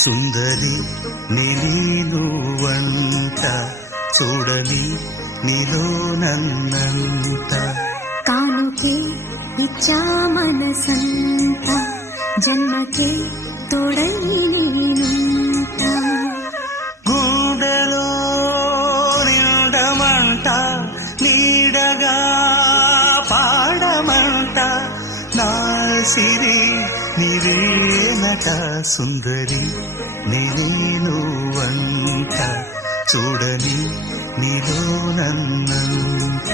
సుందరి నీనువంట చూడని నీలో నన్నంత కానుకే ఇచ్చా మనసంత జన్మకే తోడై నేనుంట గుండెలో నిండమంట నీడగా పాడమంట నా సిరి నీవేనట సుందరి నేనువంట చూడని నీలో నన్నంత